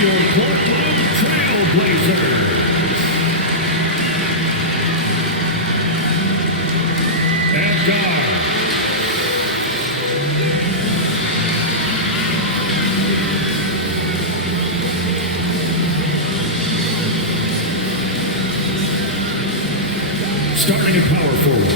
your Portland Trailblazers. At guard, starting at power forward,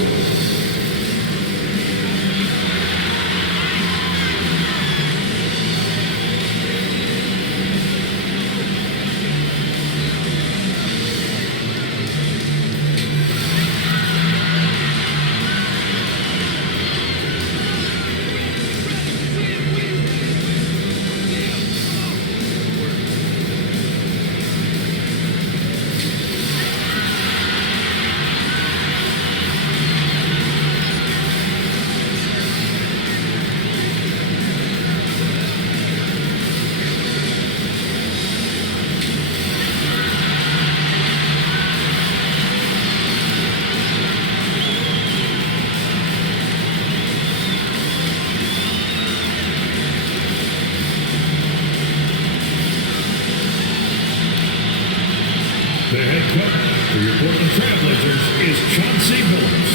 the head coach for your Portland Trailblazers is Chauncey Billups.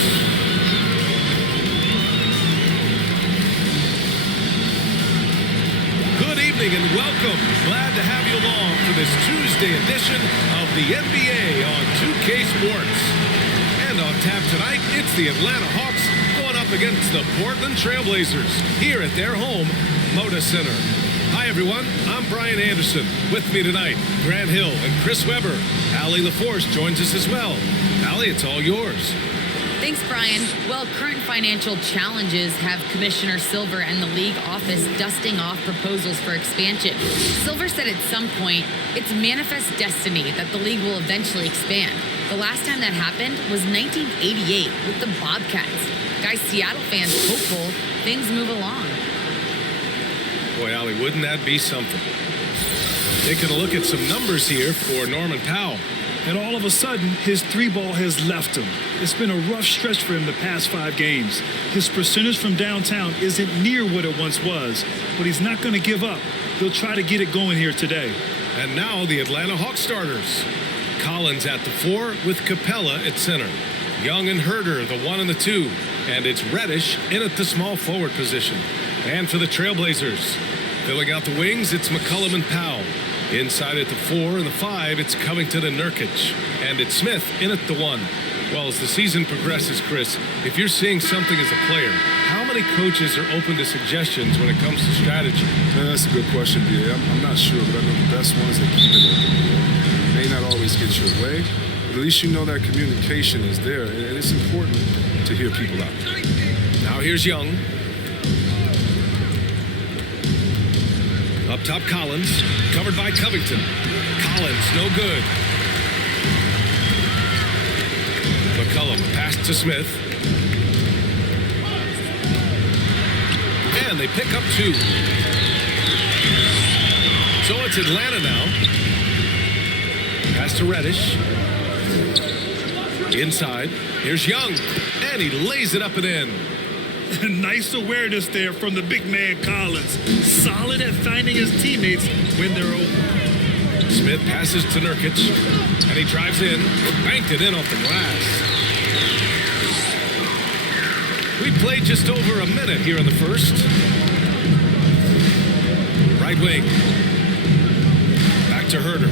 Good evening and welcome. Glad to have you along for this Tuesday edition of the NBA on 2K Sports. And on tap tonight, it's the Atlanta Hawks going up against the Portland Trailblazers here at their home, Moda Center. Hi, everyone. I'm Brian Anderson. With me tonight, Grant Hill and Chris Webber. Allie LaForce joins us as well. Allie, it's all yours. Thanks, Brian. Well, current financial challenges have Commissioner Silver and the league office dusting off proposals for expansion. Silver said at some point, it's manifest destiny that the league will eventually expand. The last time that happened was 1988 with the Bobcats. Guys, Seattle fans hopeful things move along. Boy, Allie, wouldn't that be something? Taking a look at some numbers here for Norman Powell. And all of a sudden, his three ball has left him. It's been a rough stretch for him the past 5 games. His percentage from downtown isn't near what it once was, but he's not going to give up. He'll try to get it going here today. And now the Atlanta Hawks starters. Collins at the 4 with Capella at center. Young and Herder, the 1 and the 2. And it's Reddish in at the small forward position. And for the Trailblazers, filling out the wings, it's McCollum and Powell. Inside at the 4 and the 5, it's Covington and Nurkic. And it's Smith in at the 1. Well, as the season progresses, Chris, if you're seeing something as a player, how many coaches are open to suggestions when it comes to strategy? That's a good question, B.A. I'm not sure, but I know the best ones that keep it open. May not always get your way, but at least you know that communication is there, and it's important to hear people out. Now here's Young. Up top, Collins, covered by Covington. Collins, no good. McCollum, pass to Smith. And they pick up 2. So it's Atlanta now. Pass to Reddish. Inside, here's Young. And he lays it up and in. Nice awareness there from the big man Collins. Solid at finding his teammates when they're open. Smith passes to Nurkic, and he drives in, banked it in off the glass. We played just over a minute here in the first. Right wing. Back to Herder.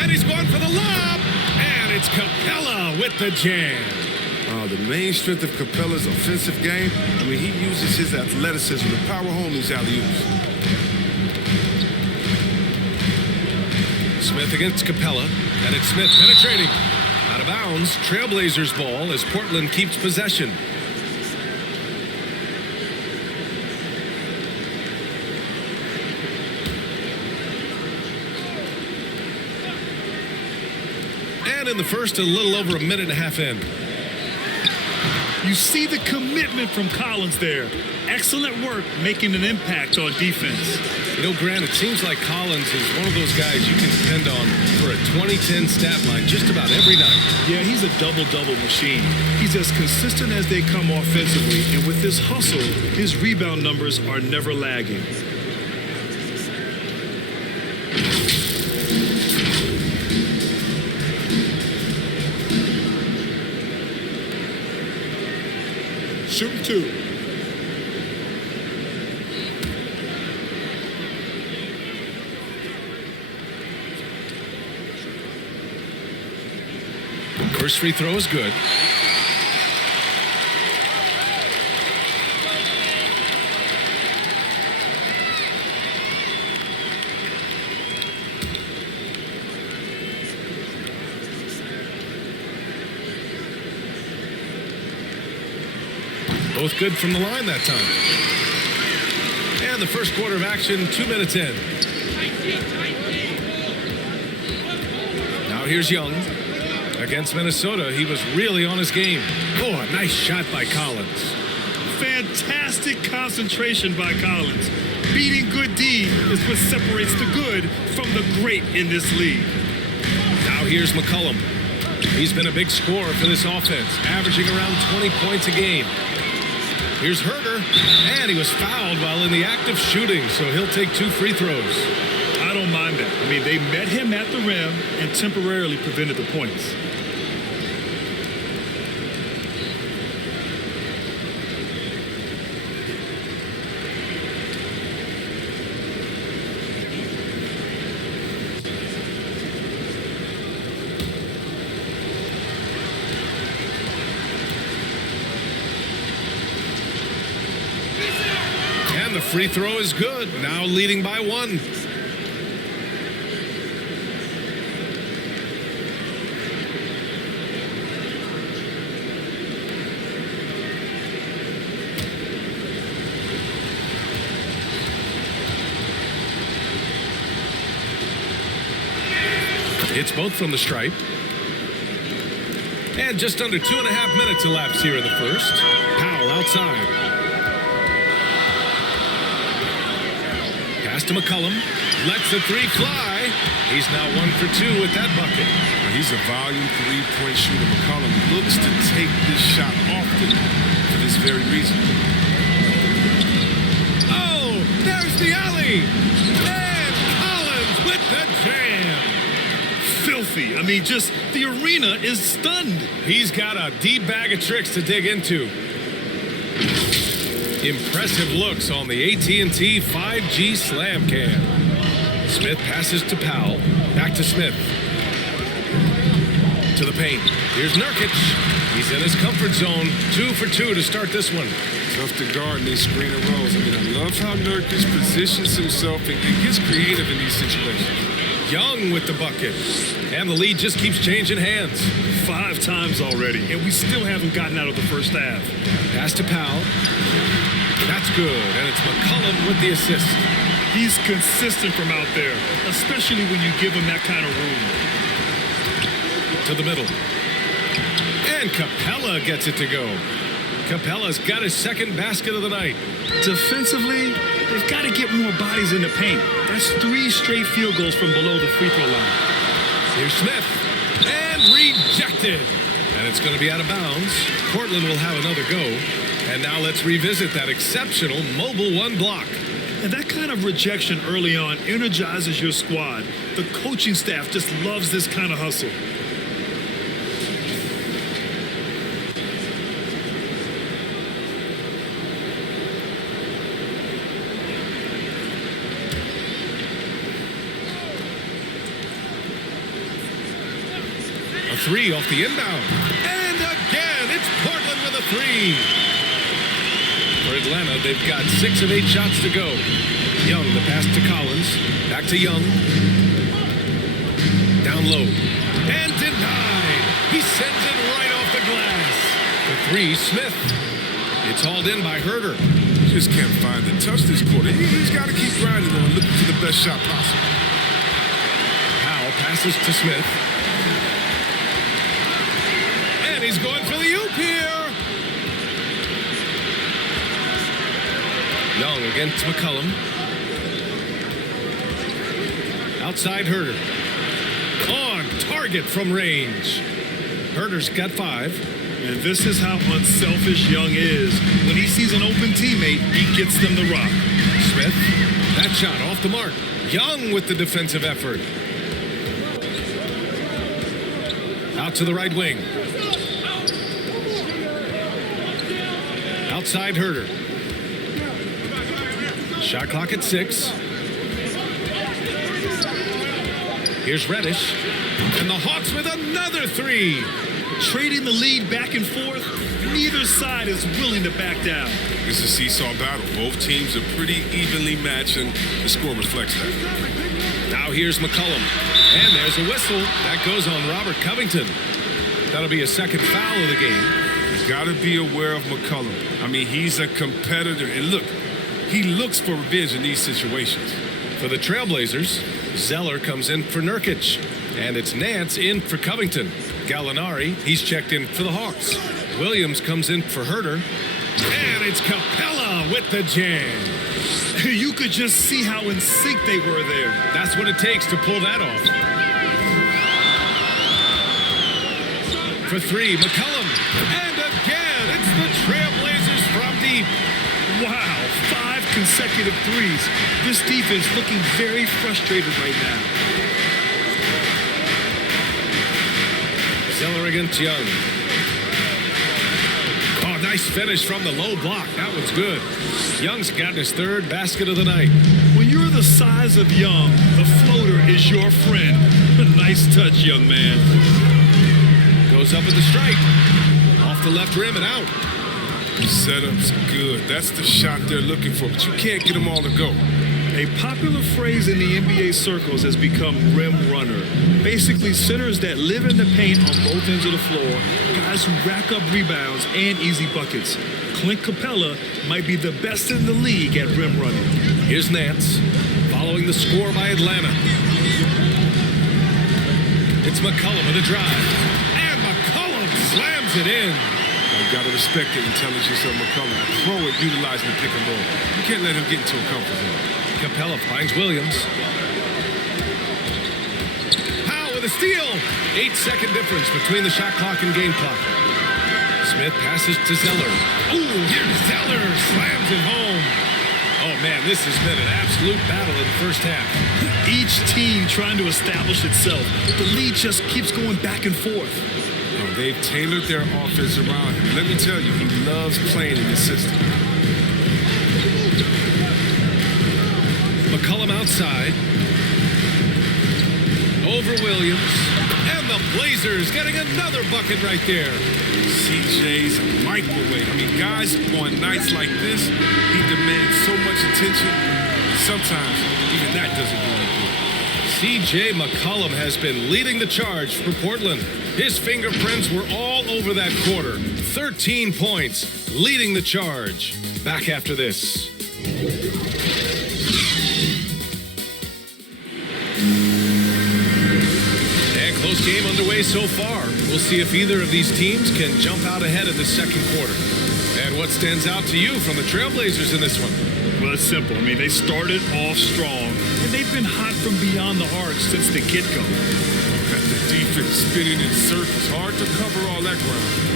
And he's going for the lob, and it's Capella with the jam. The main strength of Capella's offensive game, I mean, he uses his athleticism to power home these alley-oops. Smith against Capella, and it's Smith penetrating. Out of bounds, Trailblazers ball as Portland keeps possession. And in the first, a little over a minute and a half in. You see the commitment from Collins there. Excellent work making an impact on defense. You know, Grant, it seems like Collins is one of those guys you can depend on for a 2010 stat line just about every night. Yeah, he's a double-double machine. He's as consistent as they come offensively, and with his hustle, his rebound numbers are never lagging. Shooting 2. First free throw is good. Both good from the line that time. And the first quarter of action, 2 minutes in. Now here's Young. Against Minnesota, he was really on his game. Oh, a nice shot by Collins. Fantastic concentration by Collins. Beating good D is what separates the good from the great in this league. Now here's McCollum. He's been a big scorer for this offense, averaging around 20 points a game. Here's Herder, and he was fouled while in the act of shooting, so he'll take 2 free throws. I don't mind that. I mean, they met him at the rim and temporarily prevented the points. And the free throw is good, now leading by 1. It's both from the stripe. And just under 2.5 minutes elapsed here in the first. Powell outside. Pass to McCollum. Lets the 3 fly. He's now 1 for 2 with that bucket. He's a volume 3-point shooter. McCollum looks to take this shot often for this very reason. Oh, there's the alley. And Collins with the jam. Filthy. I mean, just the arena is stunned. He's got a deep bag of tricks to dig into. Impressive looks on the AT&T 5G Slam Cam. Smith passes to Powell. Back to Smith. To the paint. Here's Nurkic. He's in his comfort zone. 2 for 2 to start this one. Tough to guard in these screen and rolls. I mean, I love how Nurkic positions himself and gets creative in these situations. Young with the bucket. And the lead just keeps changing hands. 5 times already, and we still haven't gotten out of the first half. Pass to Powell. That's good, and it's McCollum with the assist. He's consistent from out there, especially when you give him that kind of room. To the middle. And Capella gets it to go. Capella's got his second basket of the night. Defensively, they've got to get more bodies in the paint. That's 3 straight field goals from below the free throw line. Here's Smith. And rejected. And it's going to be out of bounds. Portland will have another go. And now let's revisit that exceptional mobile 1 block. And that kind of rejection early on energizes your squad. The coaching staff just loves this kind of hustle. A 3 off the inbound. And again, it's Portland with a 3. For Atlanta, they've got 6 of 8 shots to go. Young, the pass to Collins. Back to Young. Down low. And denied. He sends it right off the glass. The 3, Smith. It's hauled in by Herder. Just can't find the touch this quarter. He's got to keep grinding on looking for the best shot possible. Powell passes to Smith. And he's going for the oop here. Young against McCollum. Outside Herder. On target from range. Herder's got 5. And this is how unselfish Young is. When he sees an open teammate, he gets them the rock. Smith. That shot off the mark. Young with the defensive effort. Out to the right wing. Outside Herder. Shot clock at 6. Here's Reddish. And the Hawks with another 3. Trading the lead back and forth, neither side is willing to back down. It's a seesaw battle. Both teams are pretty evenly matched, and the score reflects that. Now here's McCollum. And there's a whistle. That goes on Robert Covington. That'll be a second foul of the game. You got to be aware of McCollum. I mean, he's a competitor. And look, he looks for revenge in these situations. For the Trailblazers, Zeller comes in for Nurkic. And it's Nance in for Covington. Gallinari, he's checked in for the Hawks. Williams comes in for Herder. And it's Capella with the jam. You could just see how in sync they were there. That's what it takes to pull that off. For 3, McCollum. And again, it's the Trailblazers from deep. Wow, 5 consecutive threes. This defense looking very frustrated right now. Zeller against Young. Oh, nice finish from the low block. That was good. Young's got his 3rd basket of the night. When you're the size of Young, the floater is your friend. Nice touch, young man. Goes up with the strike. Off the left rim and out. Setup's good. That's the shot they're looking for, but you can't get them all to go. A popular phrase in the NBA circles has become rim runner. Basically, centers that live in the paint on both ends of the floor, guys who rack up rebounds and easy buckets. Clint Capella might be the best in the league at rim running. Here's Nance, following the score by Atlanta. It's McCollum with a drive. And McCollum slams it in. You got to respect the intelligence of McCollum. A pro at utilizing the pick and roll. You can't let him get into a comfort zone. Capella finds Williams. Powell with a steal. 8-second difference between the shot clock and game clock. Smith passes to Zeller. Ooh, here's Zeller. Slams it home. Oh, man, this has been an absolute battle in the first half. Each team trying to establish itself. The lead just keeps going back and forth. Oh, they've tailored their offense around him. Let me tell you, he loves playing in this system. McCollum outside. Over Williams. And the Blazers getting another bucket right there. CJ's a microwave. I mean, guys on nights like this, he demands so much attention. Sometimes even that doesn't do anything. CJ McCollum has been leading the charge for Portland. His fingerprints were all over that quarter. 13 points, leading the charge. Back after this. And close game underway so far. We'll see if either of these teams can jump out ahead in the second quarter. And what stands out to you from the Trailblazers in this one? Well, it's simple. I mean, they started off strong, and they've been hot from beyond the arc since the get-go. Got the defense spinning in circles. Hard to cover all that ground.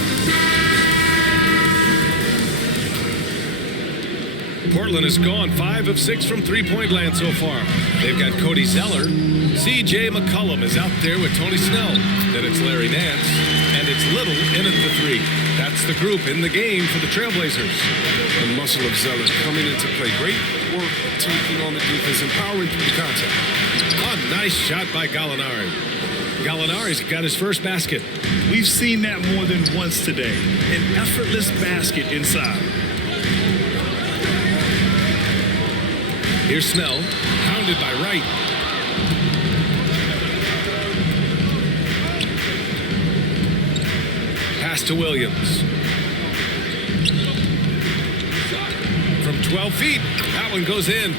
Portland has gone 5 of 6 from three-point land so far. They've got Cody Zeller. C.J. McCollum is out there with Tony Snell. Then it's Larry Nance. And it's Little in at the 3. That's the group in the game for the Trailblazers. The muscle of Zeller coming into play. Great work taking on the defense, empowering through the contact. A nice shot by Gallinari. Gallinari's got his first basket. We've seen that more than once today. An effortless basket inside. Here's Snell, pounded by Wright. Pass to Williams. From 12 feet, that one goes in.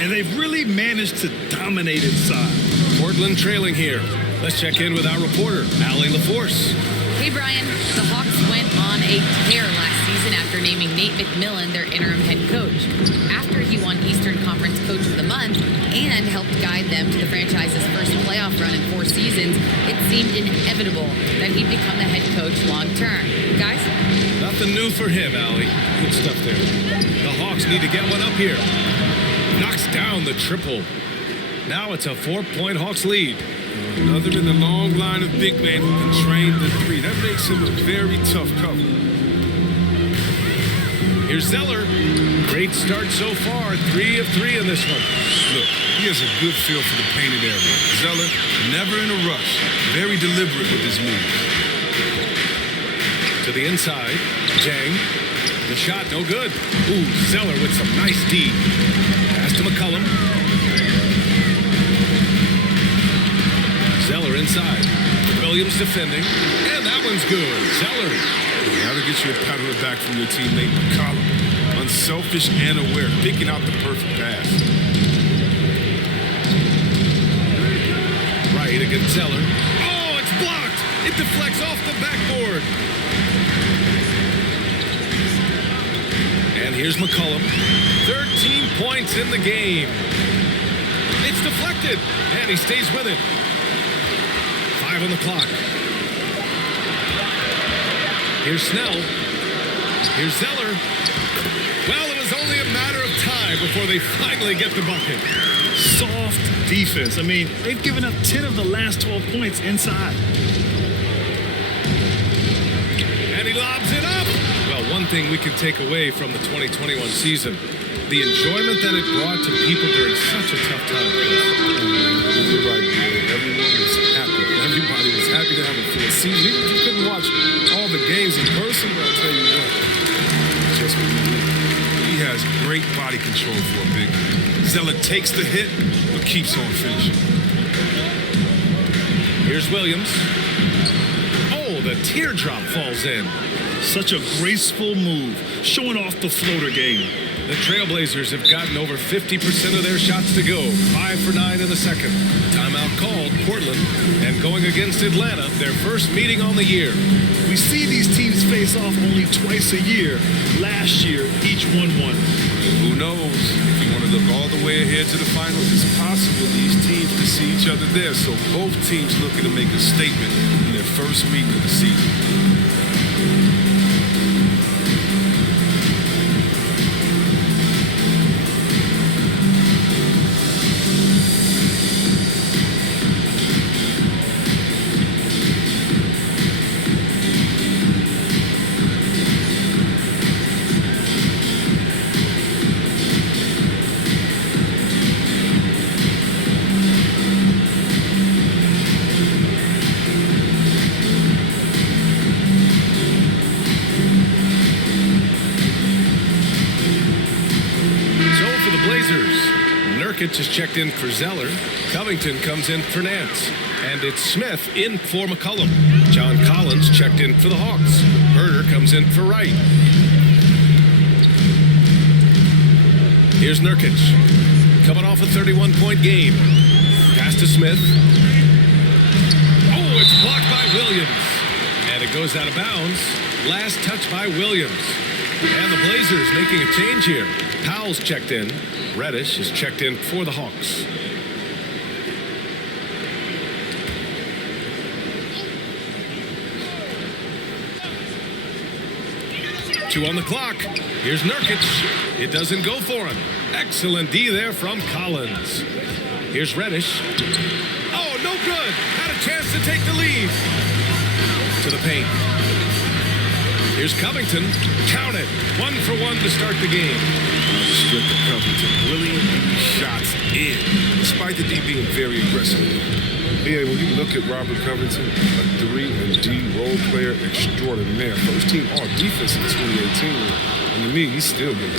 And they've really managed to dominate inside. Portland trailing here. Let's check in with our reporter, Allie LaForce. Hey, Brian. The Hawks went on a tear last season after naming Nate McMillan their interim head coach. After he won Eastern Conference Coach of the Month and helped guide them to the franchise's first playoff run in 4 seasons, it seemed inevitable that he'd become the head coach long term. Guys? Nothing new for him, Allie. Good stuff there. The Hawks need to get one up here. Knocks down the triple. Now it's a 4-point Hawks lead. Another in the long line of big men who can train the 3. That makes him a very tough cover. Here's Zeller. Great start so far. 3 of 3 in this one. Look, he has a good feel for the painted area. Zeller, never in a rush. Very deliberate with his moves. To the inside. Jang. The shot, no good. Ooh, Zeller with some nice D. Pass to McCollum. Zeller inside. Williams defending. And that one's good. Zeller. Now to get you a pat on the back from your teammate, McCollum. Unselfish and aware, picking out the perfect pass. Right against Zeller. Oh, it's blocked. It deflects off the backboard. And here's McCollum. 13 points in the game. It's deflected. And he stays with it. 5 on the clock. Here's Snell. Here's Zeller. Well, it was only a matter of time before they finally get the bucket. Soft defense. I mean, they've given up 10 of the last 12 points inside. And he lobs it up. Well, one thing we can take away from the 2021 season, the enjoyment that it brought to people during such a tough time. You're right, man. Everyone was happy. Everybody was happy to have a full season. Even if you couldn't watch all the games in person, but I'll tell you what, it's just what he has great body control for a big man. Zeller takes the hit, but keeps on finishing. Here's Williams. Oh, the teardrop falls in. Such a graceful move, showing off the floater game. The Trailblazers have gotten over 50% of their shots to go. 5 for 9 in the second. Timeout called Portland, and going against Atlanta, their first meeting on the year. We see these teams face off only twice a year. Last year, each won one. Who knows? If you want to look all the way ahead to the finals, it's possible these teams can see each other there. So both teams looking to make a statement in their first meeting of the season. Just checked in for Zeller. Covington comes in for Nance. And it's Smith in for McCollum. John Collins checked in for the Hawks. Herder comes in for Wright. Here's Nurkic. Coming off a 31-point game. Pass to Smith. Oh, it's blocked by Williams. And it goes out of bounds. Last touch by Williams. And the Blazers making a change here. Powell's checked in. Reddish is checked in for the Hawks. Two on the clock. Here's Nurkic. It doesn't go for him. Excellent D there from Collins. Here's Reddish. Oh, no good. Had a chance to take the lead. To the paint. Here's Covington. Count it. 1 for 1 to start the game. Strip of Covington. Brilliant shots in, despite the D being very aggressive. Yeah, when you look at Robert Covington, a 3-and-D role player extraordinaire. First team all-defense in 2018. And to me, he's still good.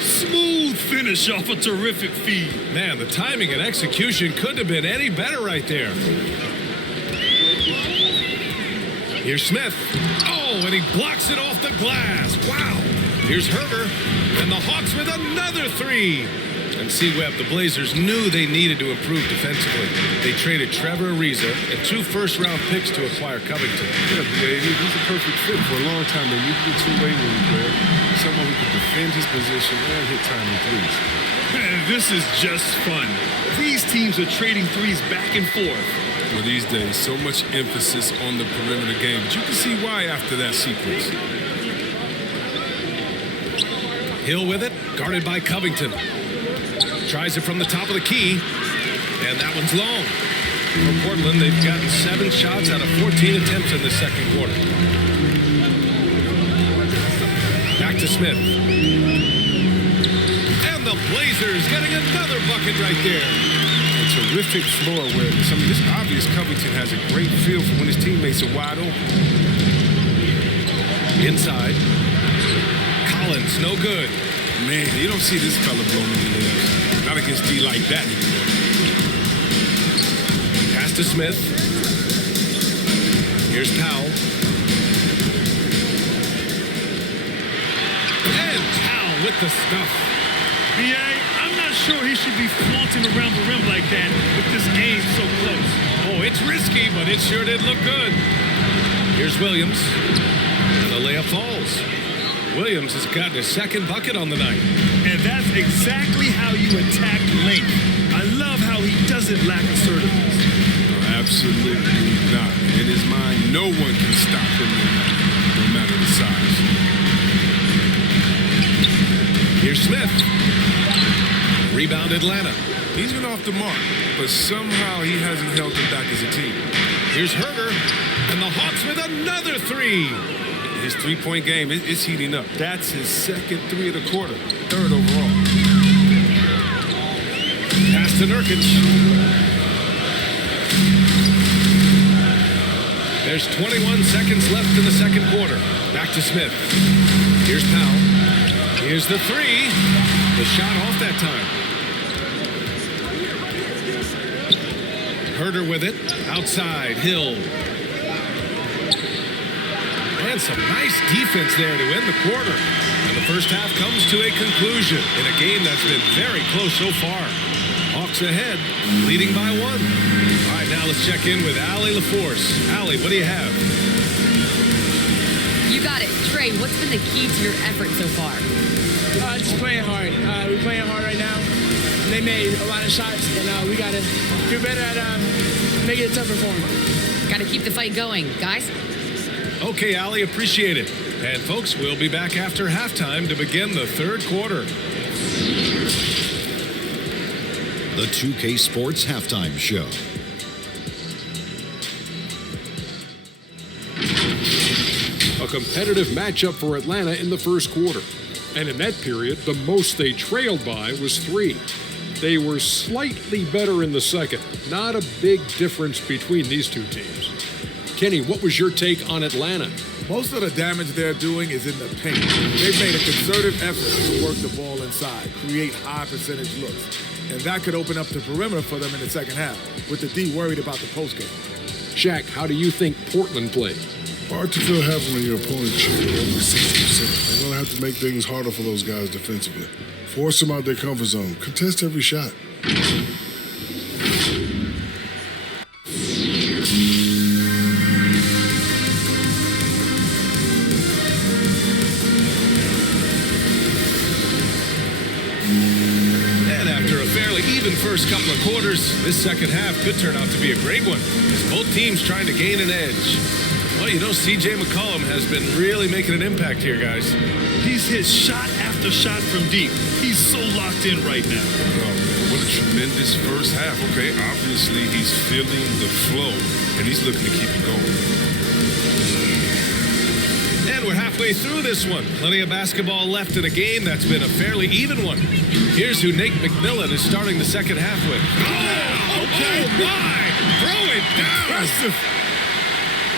Smooth finish off a terrific feed. Man, the timing and execution couldn't have been any better right there. Here's Smith. Oh, and he blocks it off the glass. Wow. Here's Herder. And the Hawks with another 3. And C-Web, the Blazers knew they needed to improve defensively. They traded Trevor Ariza and 2 first-round picks to acquire Covington. Yeah, he's a perfect fit for a long time. They needed a two-way wing player, someone who could defend his position and hit timely threes. Man, this is just fun. These teams are trading threes back and forth. Well, these days, so much emphasis on the perimeter game, but you can see why after that sequence. Hill with it, guarded by Covington. Tries it from the top of the key, and that one's long. For Portland, they've gotten 7 shots out of 14 attempts in the second quarter. Back to Smith. And the Blazers getting another bucket right there. A terrific floor awareness. I mean, it's obvious Covington has a great feel for when his teammates are wide open. Inside. Collins, no good. Man, you don't see this fella blowing in the legs. Not against D like that anymore. Pass to Smith. Here's Powell. And Powell with the stuff. B.A., I'm not sure he should be flaunting around the rim like that with this game so close. Oh, it's risky, but it sure did look good. Here's Williams. And the layup falls. Williams has gotten his second bucket on the night. And that's exactly how you attack length. I love how he doesn't lack assertiveness. No, absolutely not. In his mind, no one can stop him, no matter the size. Here's Smith. Rebound Atlanta. He's been off the mark, but somehow he hasn't held them back as a team. Here's Herder. And the Hawks with another three. His three-point game is heating up. That's his second three of the quarter, third overall. Pass to Nurkic. There's 21 seconds left in the second quarter. Back to Smith. Here's Powell. Here's the three. The shot off that time. Herder with it. Outside. Hill. And some nice defense there to end the quarter. And the first half comes to a conclusion in a game that's been very close so far. Hawks ahead, leading by one. All right, now let's check in with Allie LaForce. Allie, what do you have? You got it. Trey, what's been the key to your effort so far? Just playing hard. We're playing hard right now. They made a lot of shots, and we got to do better at making it tougher for them. Got to keep the fight going. Guys? Okay, Allie, appreciate it. And folks, we'll be back after halftime to begin the third quarter. The 2K Sports Halftime Show. A competitive matchup for Atlanta in the first quarter. And in that period, the most they trailed by was 3. They were slightly better in the second. Not a big difference between these two teams. Kenny, what was your take on Atlanta? Most of the damage they're doing is in the paint. They've made a concerted effort to work the ball inside, create high percentage looks. And that could open up the perimeter for them in the second half, with the D worried about the postgame. Shaq, how do you think Portland played? Hard to feel happy when your opponent shooting over 60%. They're going to have to make things harder for those guys defensively. Force them out their comfort zone. Contest every shot. First couple of quarters, this second half could turn out to be a great one, as both teams trying to gain an edge. Well, you know, C.J. McCollum has been really making an impact here, guys. He's hit shot after shot from deep. He's so locked in right now. Oh, man, what a tremendous first half. Okay, obviously he's feeling the flow, and he's looking to keep it going. And we're halfway through this one. Plenty of basketball left in a game that's been a fairly even one. Here's who Nate McMillan is starting the second half with. Oh, okay. Oh my! Throw it down! Impressive.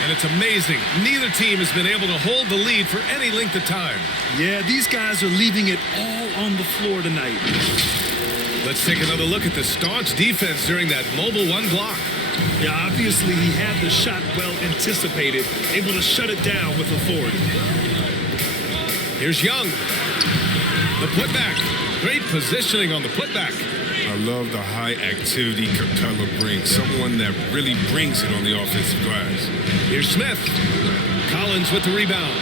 And it's amazing. Neither team has been able to hold the lead for any length of time. Yeah, these guys are leaving it all on the floor tonight. Let's take another look at the staunch defense during that mobile one block. Yeah, obviously he had the shot well anticipated, able to shut it down with authority. Here's Young. The putback. Great positioning on the putback. I love the high activity Capella brings. Someone that really brings it on the offensive glass. Here's Smith. Collins with the rebound.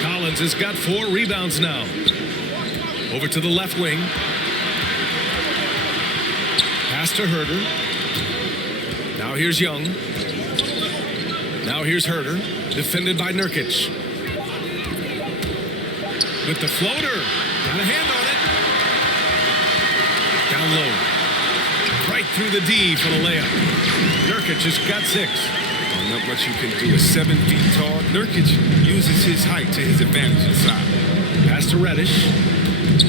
Collins has got 4 rebounds now. Over to the left wing. Pass to Herder. Now here's Young. Now here's Herder. Defended by Nurkic. With the floater. Got a hand on it. Down low. Right through the D for the layup. Nurkic has got 6. Well, not much you can do. Is 7 feet tall. Nurkic uses his height to his advantage inside. Pass to Reddish.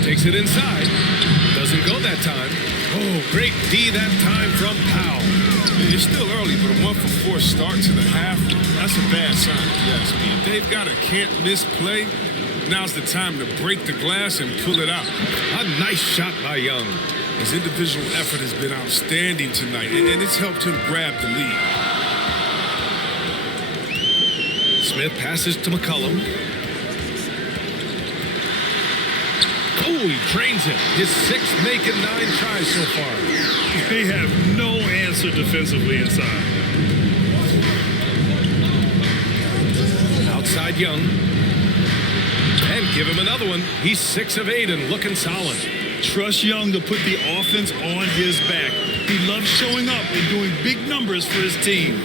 Takes it inside. Doesn't go that time. Oh, great D that time from Powell. It's still early, but a 1-for-4 start to the half, that's a bad sign, if you ask me. If they've got a can't-miss play, now's the time to break the glass and pull it out. A nice shot by Young. His individual effort has been outstanding tonight, and it's helped him grab the lead. Smith passes to McCollum. Oh, he drains it. His sixth making 9 tries so far. They have no answer defensively inside. Outside Young. And give him another one. He's 6 of 8 and looking solid. Trust Young to put the offense on his back. He loves showing up and doing big numbers for his team.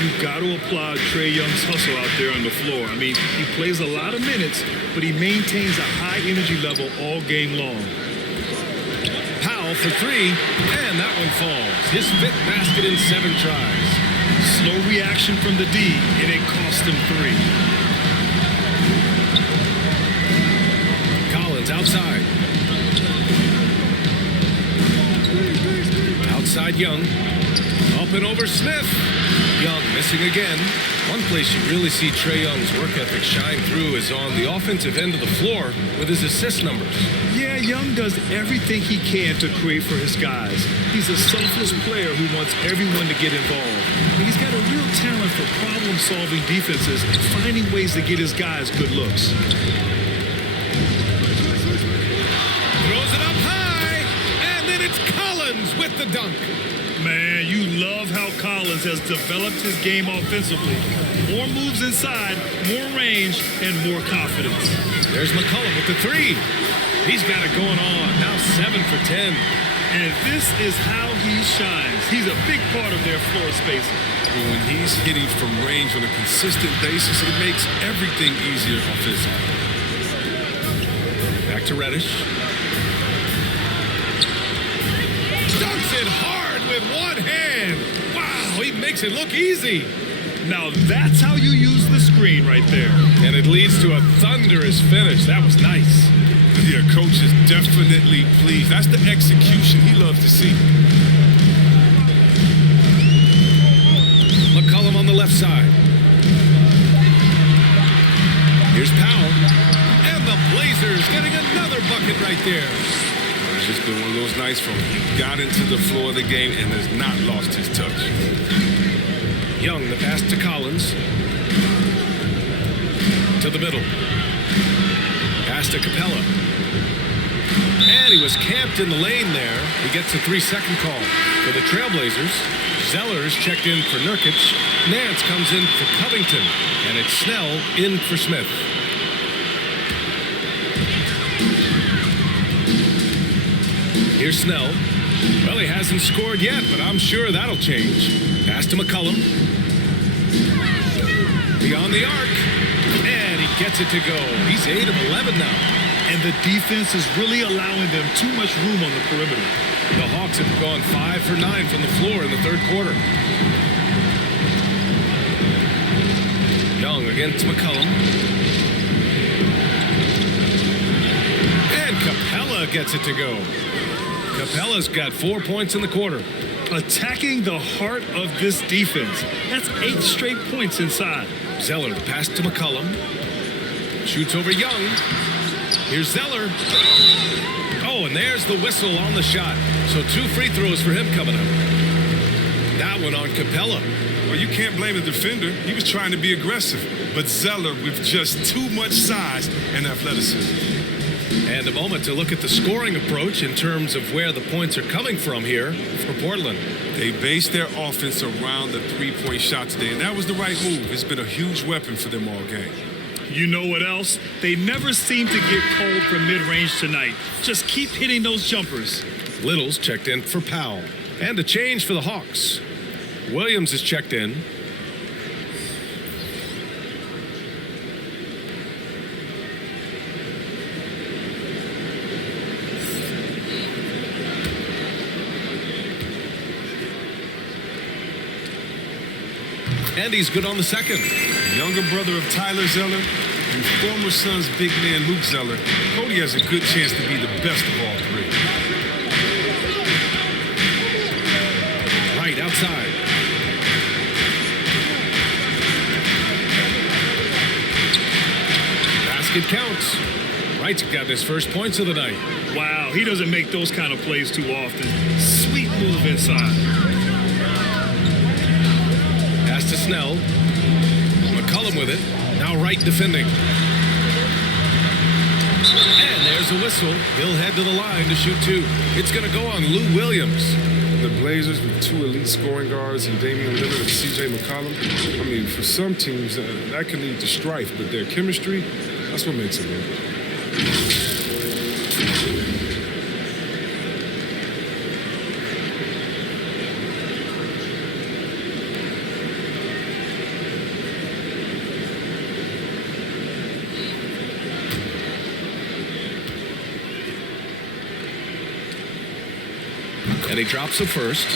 You've got to applaud Trae Young's hustle out there on the floor. I mean, he plays a lot of minutes, but he maintains a high energy level all game long. Powell for 3, and that one falls. His 5th basket in 7 tries. Slow reaction from the D, and it cost him 3. Collins outside. Outside Young. Up and over Smith. Young missing again. One place you really see Trae Young's work ethic shine through is on the offensive end of the floor with his assist numbers. Yeah, Young does everything he can to create for his guys. He's a selfless player who wants everyone to get involved. And he's got a real talent for problem-solving defenses and finding ways to get his guys good looks. Throws it up high, and then it's Collins with the dunk. Man, you love how Collins has developed his game offensively. More moves inside, more range, and more confidence. There's McCollum with the 3. He's got it going on. Now 7 for 10. And this is how he shines. He's a big part of their floor spacing. When he's hitting from range on a consistent basis, it makes everything easier offensively. Back to Reddish. Dunks it hard with one hand. Wow, he makes it look easy. Now that's how you use the screen right there. And it leads to a thunderous finish. That was nice. Yeah, coach is definitely pleased. That's the execution he loves to see. McCollum on the left side. Here's Powell. And the Blazers getting another bucket right there. It's just been one of those nights for him. He got into the floor of the game and has not lost his touch. Young, the pass to Collins. To the middle. Pass to Capella. And he was camped in the lane there. He gets a 3-second call. For the Trailblazers, Zeller's checked in for Nurkic. Nance comes in for Covington. And it's Snell in for Smith. Here's Snell. Well, he hasn't scored yet, but I'm sure that'll change. Pass to McCollum. Beyond the arc. And he gets it to go. He's 8 of 11 now. And the defense is really allowing them too much room on the perimeter. The Hawks have gone 5 for 9 from the floor in the third quarter. Young against McCollum. And Capella gets it to go. Capella's got 4 points in the quarter. Attacking the heart of this defense. That's 8 straight points inside. Zeller, the pass to McCollum. Shoots over Young. Here's Zeller. Oh, and there's the whistle on the shot. So 2 free throws for him coming up. That one on Capella. Well, you can't blame the defender. He was trying to be aggressive. But Zeller with just too much size and athleticism. And a moment to look at the scoring approach in terms of where the points are coming from here for Portland. They based their offense around the three-point shot today, and that was the right move. It's been a huge weapon for them all game. You know what else? They never seem to get cold from mid-range tonight. Just keep hitting those jumpers. Little's checked in for Powell. And a change for the Hawks. Williams is checked in. And he's good on the second. Younger brother of Tyler Zeller, And former Suns big man Luke Zeller, Cody has a good chance to be the best of all three. Right outside. Basket counts. Wright's got his first points of the night. Wow, he doesn't make those kind of plays too often. Sweet move inside. Pass to Snell. McCollum with it. Now Wright defending. And there's a whistle. He'll head to the line to shoot two. It's going to go on Lou Williams. The Blazers with two elite scoring guards and Damian Lillard and C.J. McCollum. I mean, for some teams, that can lead to strife, but their chemistry, that's what makes it work. And he drops the first.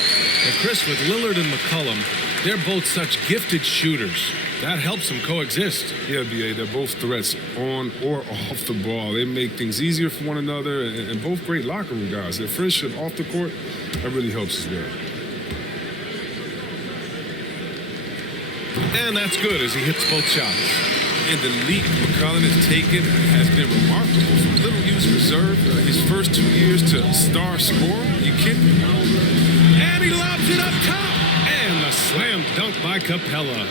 And Chris, with Lillard and McCollum, they're both such gifted shooters. That helps them coexist. Yeah, B.A., they're both threats on or off the ball. They make things easier for one another, and both great locker room guys. Their friendship off the court, that really helps as well. And that's good as he hits both shots. And the leap McCollum has taken has been remarkable. From little used reserve, his first 2 years to star scorer. You kidding? And he lobs it up top. And the slam dunk by Capella.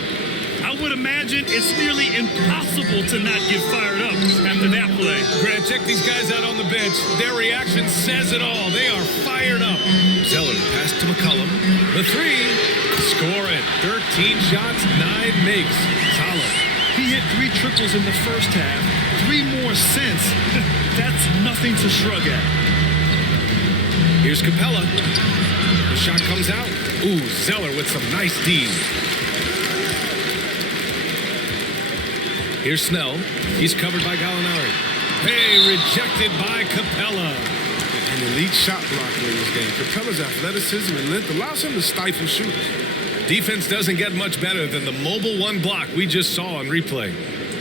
I would imagine it's nearly impossible to not get fired up after that play. Grant, check these guys out on the bench. Their reaction says it all. They are fired up. Zeller pass to McCollum. The three. Score it. 13 shots, 9 makes. Solid. He hit 3 triples in the first half, 3 more since. That's nothing to shrug at. Here's Capella. The shot comes out. Ooh, Zeller with some nice D. Here's Snell. He's covered by Gallinari. Hey, rejected by Capella. An elite shot blocker in this game. Capella's athleticism and length allows him to stifle shooters. Defense doesn't get much better than the mobile one block we just saw on replay.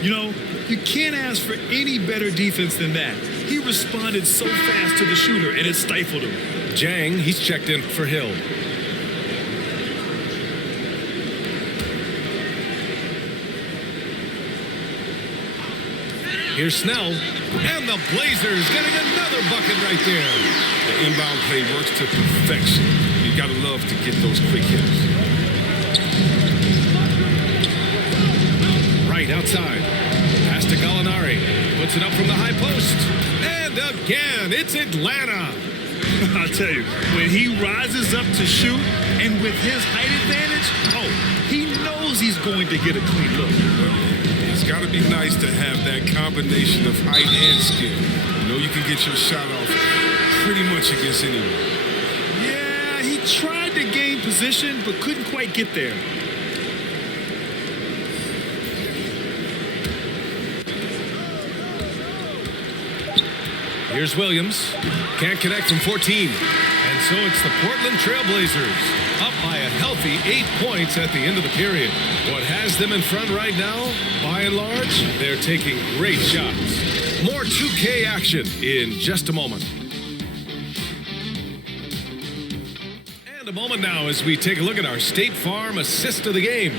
You know, you can't ask for any better defense than that. He responded so fast to the shooter, and it stifled him. Jang, he's checked in for Hill. Here's Snell, and the Blazers getting another bucket right there. The inbound play works to perfection. You gotta love to get those quick hits. Right outside. Pass to Gallinari. Puts it up from the high post. And again, it's Atlanta. I'll tell you, when he rises up to shoot, and with his height advantage, he knows he's going to get a clean look. It's got to be nice to have that combination of height and skill. You know you can get your shot off pretty much against anyone. Yeah, he tried to gain position, but couldn't quite get there. Here's Williams. Can't connect from 14. And so it's the Portland Trailblazers up by a healthy 8 points at the end of the period. What has them in front right now, by and large, they're taking great shots. More 2K action in just a moment. And a moment now as we take a look at our State Farm assist of the game.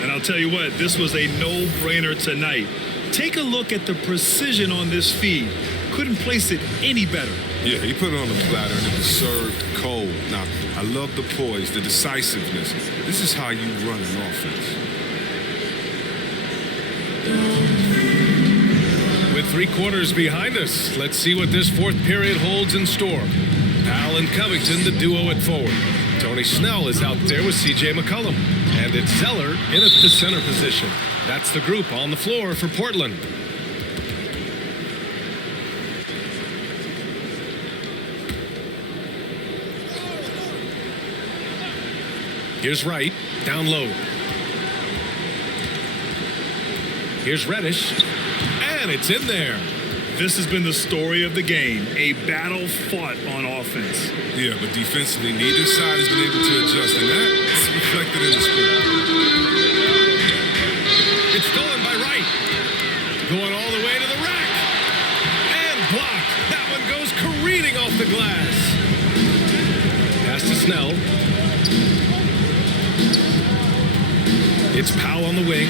And I'll tell you what, this was a no-brainer tonight. Take a look at the precision on this feed. Couldn't place it any better. Yeah, he put it on the platter and it was served cold. Now, I love the poise, the decisiveness. This is how you run an offense. With 3 quarters behind us, let's see what this fourth period holds in store. Al and Covington, the duo at forward. Tony Snell is out there with C.J. McCollum. And it's Zeller in at the center position. That's the group on the floor for Portland. Here's Wright, down low. Here's Reddish, and it's in there. This has been the story of the game, a battle fought on offense. Yeah, but defensively, neither side has been able to adjust, and that's reflected in the score. It's stolen by Wright. blocked. That one goes careening off the glass. Pass to Snell. It's Powell on the wing.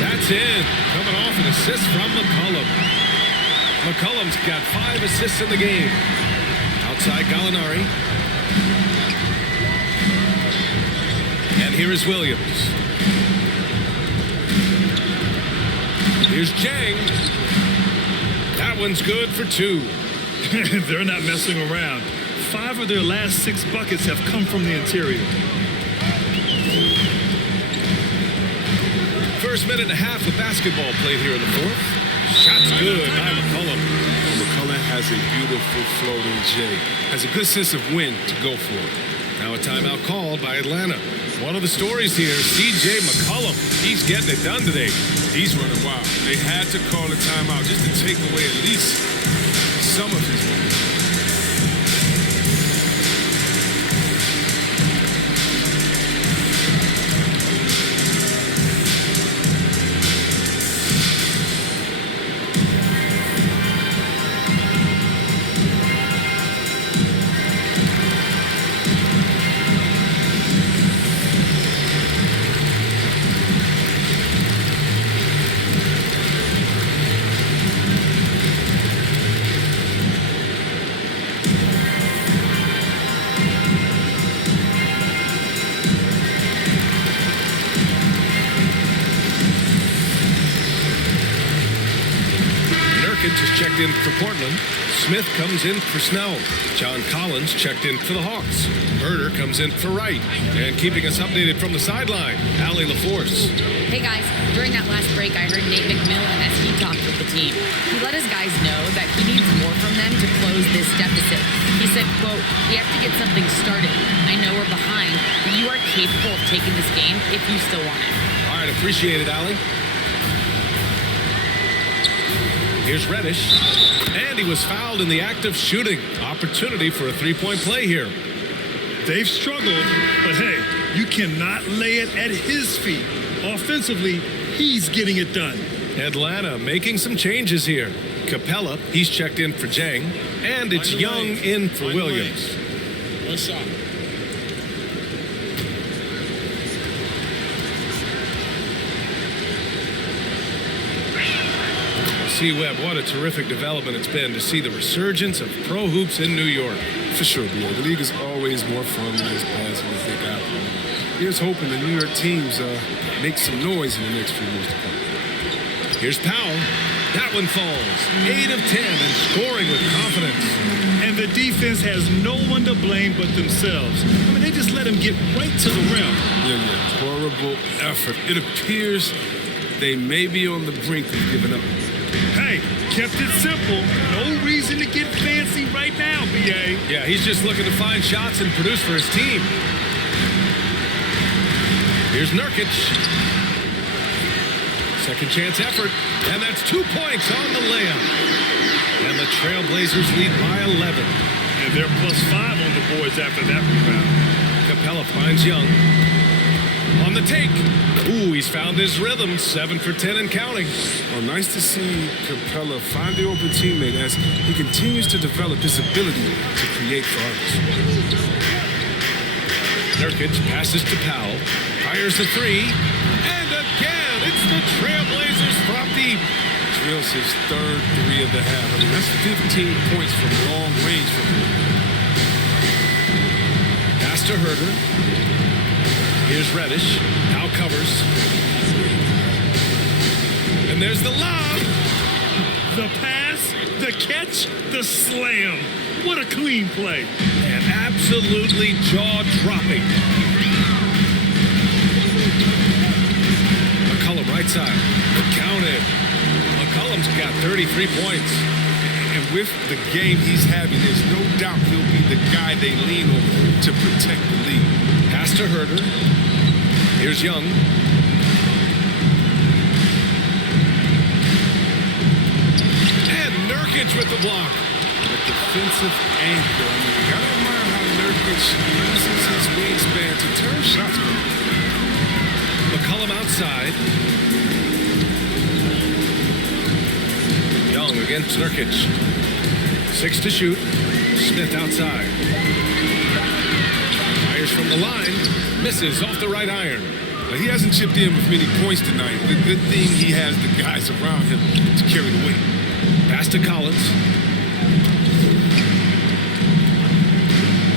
That's in. Coming off an assist from McCollum. McCollum's got 5 assists in the game. Outside Gallinari. And here is Williams. Here's Jang. That one's good for 2. They're not messing around. 5 of their last 6 buckets have come from the interior. First minute and a half of basketball played here in the 4th. Shot's good by McCollum. McCollum has a beautiful floating J. Has a good sense of when to go for it. Now a timeout called by Atlanta. One of the stories here, C.J. McCollum. He's getting it done today. He's running wild. They had to call a timeout just to take away at least some of his moments. Just checked in for Portland. Smith comes in for Snell. John Collins checked in for the Hawks. Herder comes in for Wright. And keeping us updated from the sideline, Allie LaForce. Hey guys, during that last break, I heard Nate McMillan as he talked with the team. He let his guys know that he needs more from them to close this deficit. He said, quote, "We have to get something started. I know we're behind, but you are capable of taking this game if you still want it." All right, appreciate it, Allie. Here's Reddish, and he was fouled in the act of shooting. Opportunity for a 3-point play here. They've struggled, but hey, you cannot lay it at his feet. Offensively, he's getting it done. Atlanta making some changes here. Capella, he's checked in for Jang, and it's Young in for Williams. One shot. C-Webb, what a terrific development it's been to see the resurgence of pro hoops in New York. For sure, BA. The league is always more fun than as passing as they got. Here's hoping the New York teams make some noise in the next few years to come. Here's Powell. That one falls. 8 of 10 and scoring with confidence. And the defense has no one to blame but themselves. I mean, they just let him get right to the rim. Yeah. Horrible effort. It appears they may be on the brink of giving up. Hey, kept it simple. No reason to get fancy right now, B.A. Yeah, he's just looking to find shots and produce for his team. Here's Nurkic. Second chance effort, and that's 2 points on the layup. And the Trailblazers lead by 11. And they're +5 on the boards after that rebound. Capella finds Young. On the take. Ooh, he's found his rhythm. 7 for 10 and counting. Well, nice to see Capella find the open teammate as he continues to develop his ability to create for others. Nurkic passes to Powell. Fires the 3. And again, it's the Trailblazers from deep. Drills his third 3 of the half. I mean, that's 15 points from long range from him. Pass to Herder. Here's Reddish. Now covers. And there's the lob. The pass, the catch, the slam. What a clean play. And absolutely jaw-dropping. McCollum right side. Counted. McCollum's got 33 points. And with the game he's having, there's no doubt he'll be the guy they lean on to protect the lead. Pass to Herder. Here's Young. And Nurkic with the block. A defensive anchor. I mean, you gotta admire how Nurkic uses his wingspan to turn shots. McCollum outside. Young against Nurkic. 6 to shoot. Smith outside. Fires from the line. Misses off the right iron. He hasn't chipped in with many points tonight. The good thing, he has the guys around him to carry the weight. Pass to Collins.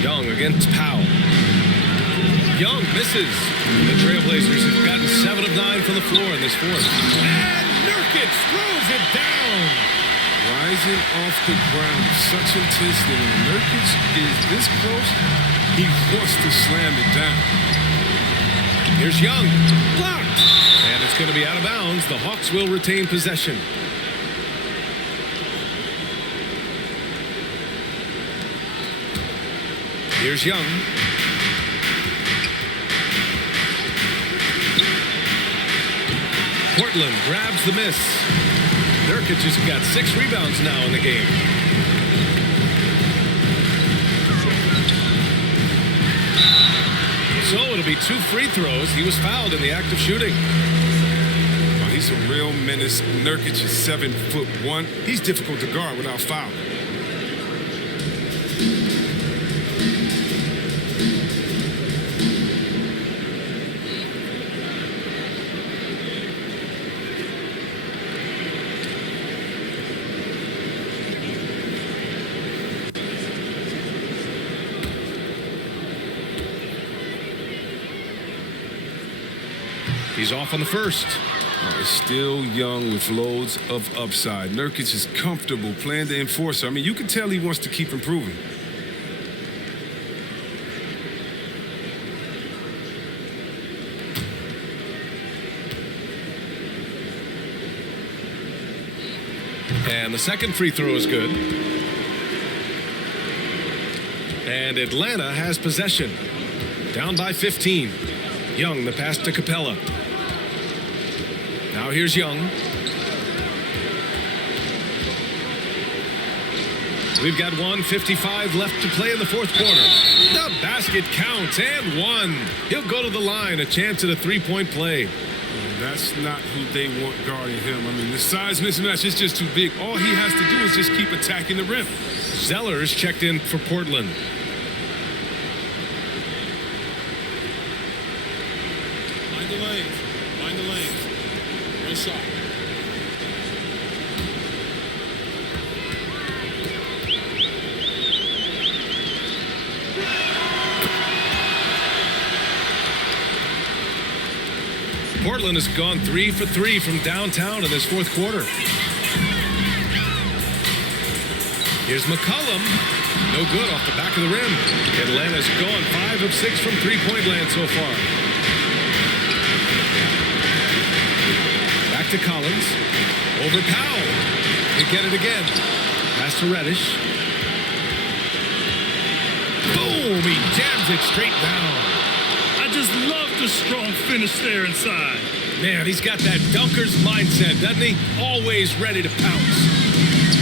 Young against Powell. Young misses. The Trailblazers have gotten 7 of 9 from the floor in this fourth. And Nurkic throws it down. Rising off the ground with such intensity. When Nurkic is this close, he wants to slam it down. Here's Young. Blocked. And it's going to be out of bounds. The Hawks will retain possession. Here's Young. Portland grabs the miss. Nurkic has got 6 rebounds now in the game. So it'll be 2 free throws. He was fouled in the act of shooting. Oh, he's a real menace. Nurkic is 7'1". He's difficult to guard without fouling. He's off on the first. Oh, he's still young with loads of upside. Nurkic is comfortable playing the enforcer. I mean, you can tell he wants to keep improving. And the second free throw is good. And Atlanta has possession. Down by 15. Young, the pass to Capella. Now here's Young. We've got 1:55 left to play in the fourth quarter. The basket counts and 1. He'll go to the line, a chance at a 3-point play. That's not who they want guarding him. I mean, the size mismatch is just too big. All he has to do is just keep attacking the rim. Zeller is checked in for Portland. Mind the lanes. Mind the lanes. One shot. Portland has gone 3 for 3 from downtown in this fourth quarter. Here's McCollum. No good off the back of the rim. Atlanta's gone 5 of 6 from three-point land so far. Back to Collins. Over Powell. They get it again. Pass to Reddish. Boom! He jams it straight down. I just love the strong finish there inside. Man, he's got that dunker's mindset, doesn't he? Always ready to pounce.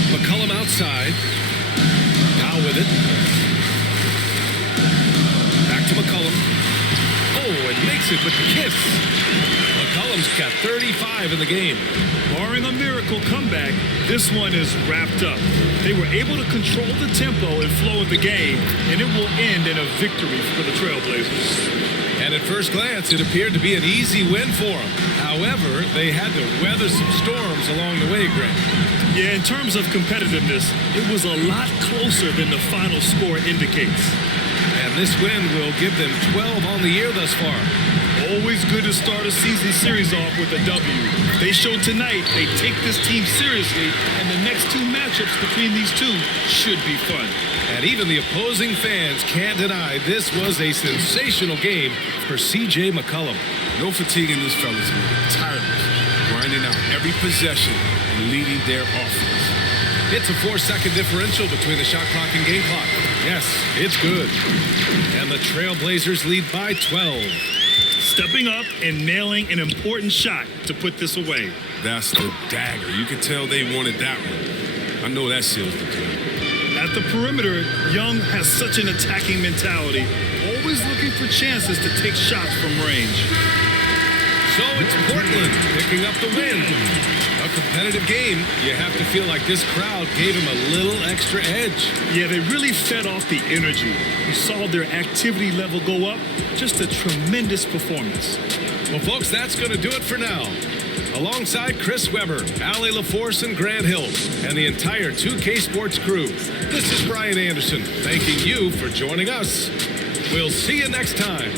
McCollum outside. Powell with it. Back to McCollum. Oh, and makes it with the kiss. McCollum's got 35 in the game. Barring a miracle comeback, this one is wrapped up. They were able to control the tempo and flow of the game, and it will end in a victory for the Trailblazers. And at first glance, it appeared to be an easy win for them. However, they had to weather some storms along the way, Grant. Yeah, in terms of competitiveness, it was a lot closer than the final score indicates. And this win will give them 12 on the year thus far. Always good to start a season series off with a W. They showed tonight they take this team seriously, and the next 2 matchups between these two should be fun. And even the opposing fans can't deny this was a sensational game for C.J. McCollum. No fatigue in these fellas. Tireless, grinding out every possession and leading their offense. It's a 4-second differential between the shot clock and game clock. Yes, it's good. And the Trailblazers lead by 12. Stepping up and nailing an important shot to put this away. That's the dagger. You can tell they wanted that one. I know that seals the deal. At the perimeter, Young has such an attacking mentality, always looking for chances to take shots from range. So it's Portland picking up the win. A competitive game, you have to feel like this crowd gave him a little extra edge. Yeah, they really fed off the energy. You saw their activity level go up. Just a tremendous performance. Well, folks, that's going to do it for now. Alongside Chris Webber, Allie LaForce, and Grant Hill, and the entire 2K Sports crew, this is Brian Anderson, thanking you for joining us. We'll see you next time.